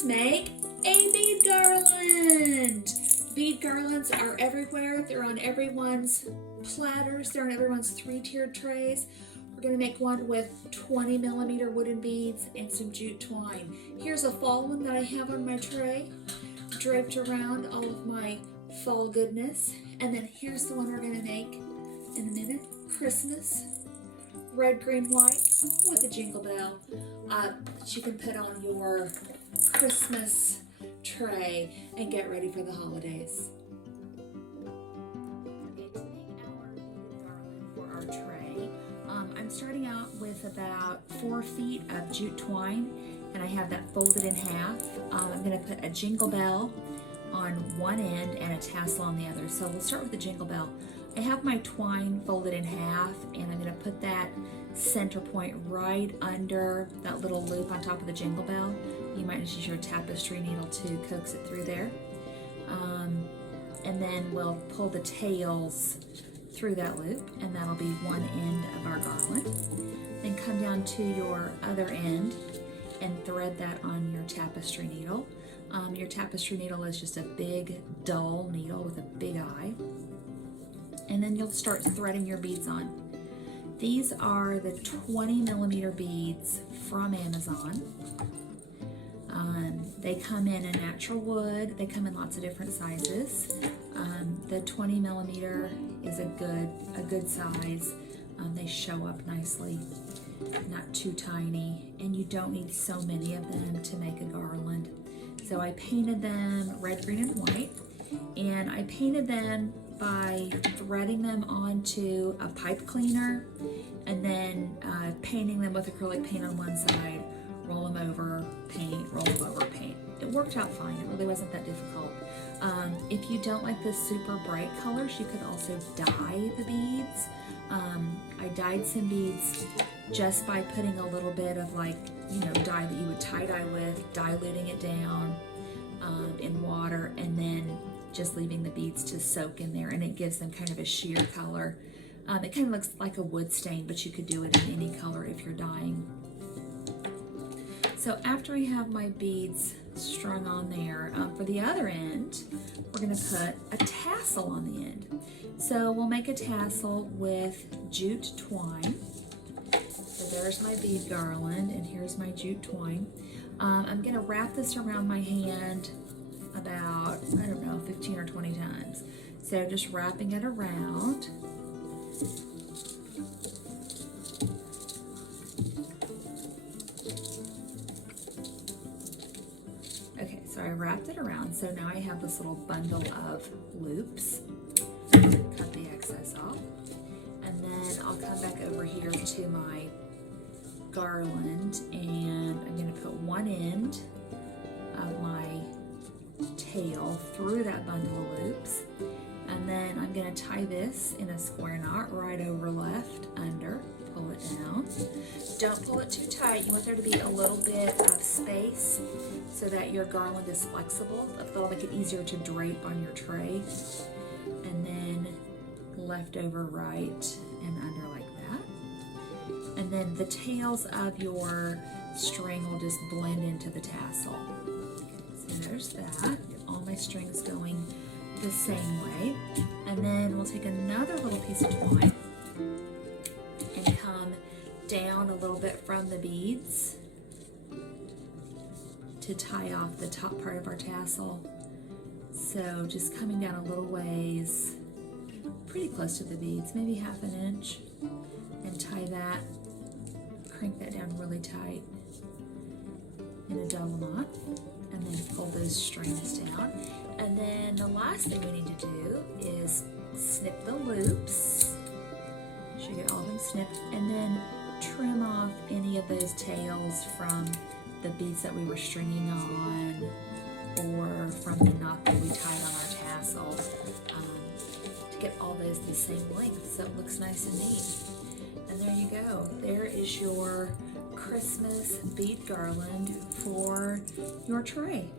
let's make a bead garland. Bead garlands are everywhere. They're on everyone's platters. They're on everyone's 3-tiered trays. We're going to make one with 20mm wooden beads and some jute twine. Here's a fall one that I have on my tray, draped around all of my fall goodness. And then here's the one we're going to make in a minute. Christmas, red, green, white with a jingle bell that you can put on your Christmas tray and get ready for the holidays. Okay, to make our beaded garland for our tray, I'm starting out with about 4 feet of jute twine, and I have that folded in half. I'm going to put a jingle bell on one end and a tassel on the other. So we'll start with the jingle bell. I have my twine folded in half, and I'm going to put that center point right under that little loop on top of the jingle bell. You might just use your tapestry needle to coax it through there. And then we'll pull the tails through that loop, and that'll be one end of our garland. Then come down to your other end and thread that on your tapestry needle. Your tapestry needle is just a big, dull needle with a big eye. And then you'll start threading your beads on. These are the 20mm beads from Amazon. They come in a natural wood. They come in lots of different sizes. The 20mm is a good size. They show up nicely, not too tiny, and you don't need so many of them to make a garland. So I painted them red, green, and white, and I painted them by threading them onto a pipe cleaner and then painting them with acrylic paint on one side, roll them over, paint, roll them over, paint. It worked out fine. It really wasn't that difficult. If you don't like the super bright colors, you could also dye the beads. I dyed some beads just by putting a little bit of dye that you would tie-dye with, diluting it down in water, and then just leaving the beads to soak in there, and it gives them kind of a sheer color. It kind of looks like a wood stain, but you could do it in any color if you're dyeing. So after we have my beads strung on there, for the other end, we're going to put a tassel on the end. So we'll make a tassel with jute twine. So there's my bead garland, and here's my jute twine. I'm going to wrap this around my hand about, 15 or 20 times. So just wrapping it around. Okay, so I wrapped it around. So now I have this little bundle of loops. Cut the excess off. And then I'll come back over here to my garland, and I'm going to put one end of my tail through that bundle of loops, and then I'm going to tie this in a square knot, right over, left, under, pull it down. Don't pull it too tight. You want there to be a little bit of space so that your garland is flexible. That'll make it easier to drape on your tray. And then left over, right, and under like that. And then the tails of your string will just blend into the tassel. So there's that. Get all my strings going the same way. And then we'll take another little piece of twine and come down a little bit from the beads to tie off the top part of our tassel. So just coming down a little ways, pretty close to the beads, maybe half an inch, and tie that, crank that down really tight in a double knot, and then pull those strings down. And then the last thing we need to do is snip the loops. Make sure you get all of them snipped, and then trim off any of those tails from the beads that we were stringing on, or from the knot that we tied on our tassel, to get all those the same length so it looks nice and neat. And there you go. There is your Christmas bead garland for your tray.